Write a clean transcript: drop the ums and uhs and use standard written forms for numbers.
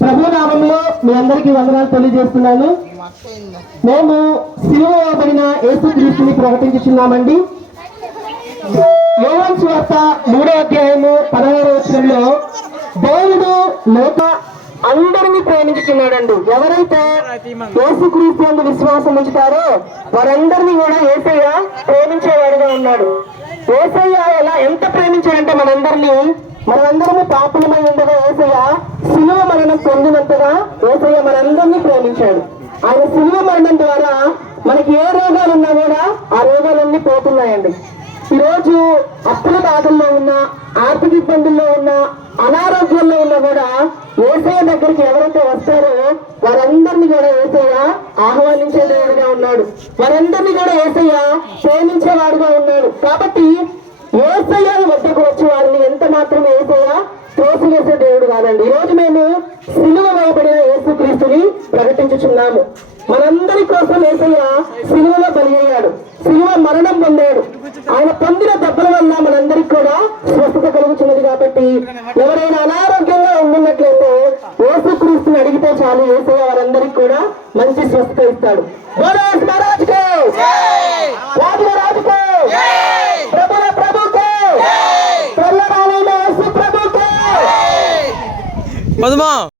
ప్రభు నామంలో మీ అందరికీ వందనాలు తెలియజేస్తున్నాను. మేము సిలువ వేయబడిన యేసుక్రీస్తుని ప్రకటించుచున్నామండి. యోహాను సువార్త 3వ అధ్యాయము 16వ వచనంలో దేవుడు లోక అందరినీ ప్రేమించుచున్నాడండి. ఎవరైతే యేసుక్రీస్తు యందు విశ్వాసం ఉంచుతారో వారందరినీ కూడా యేసయ్య ప్రేమించేవాడుగా ఉన్నాడు. యేసయ్య ఎంత ప్రేమించాడంటే మనందరము పాపులమై ఉండగా యేసయ్య సిలువ మరణం పొందినంతగా యేసయ్య మనందరినీ ప్రేమించాడు. ఆయన సిలువ మరణం ద్వారా మనకి ఏ రోగాలు ఉన్నా కూడా ఆ రోగాలన్నీ పోతున్నాయండి. ఈరోజు అప్పుల బాధల్లో ఉన్న, ఆర్థిక ఇబ్బందుల్లో ఉన్న, అనారోగ్యంలో ఉన్నా కూడా యేసయ్య దగ్గరికి ఎవరైతే వస్తారో వారందరినీ కూడా యేసయ్య ఆహ్వానించే దేవుడుగా ఉన్నాడు. వారందరినీ కూడా యేసయ్య ప్రేమించేవాడుగా ఉన్నాడు. కాబట్టి యేసయ్య వద్దకు వచ్చి వారిని ఎంత మాత్రం యేసయ్య త్రోసివేసే దేవుడు కాదండి. ఈరోజు మేము సిలువ వేయబడిన యేసుక్రీస్తుని ప్రకటించుచున్నాము. మనందరి కోసం యేసయ్య సిలువలో బలి అయ్యాడు, సిలువ మరణం పొందాడు. ఆయన పొందిన దెబ్బల వల్ల మనందరికి కూడా స్వస్థత కలుగుతున్నది. కాబట్టి ఎవరైనా అనారోగ్యంగా ఉంటున్నట్లయితే యేసుక్రీస్తుని అడిగితే చాలు, యేసయ్య వారందరికి కూడా మంచి స్వస్థత ఇస్తాడు.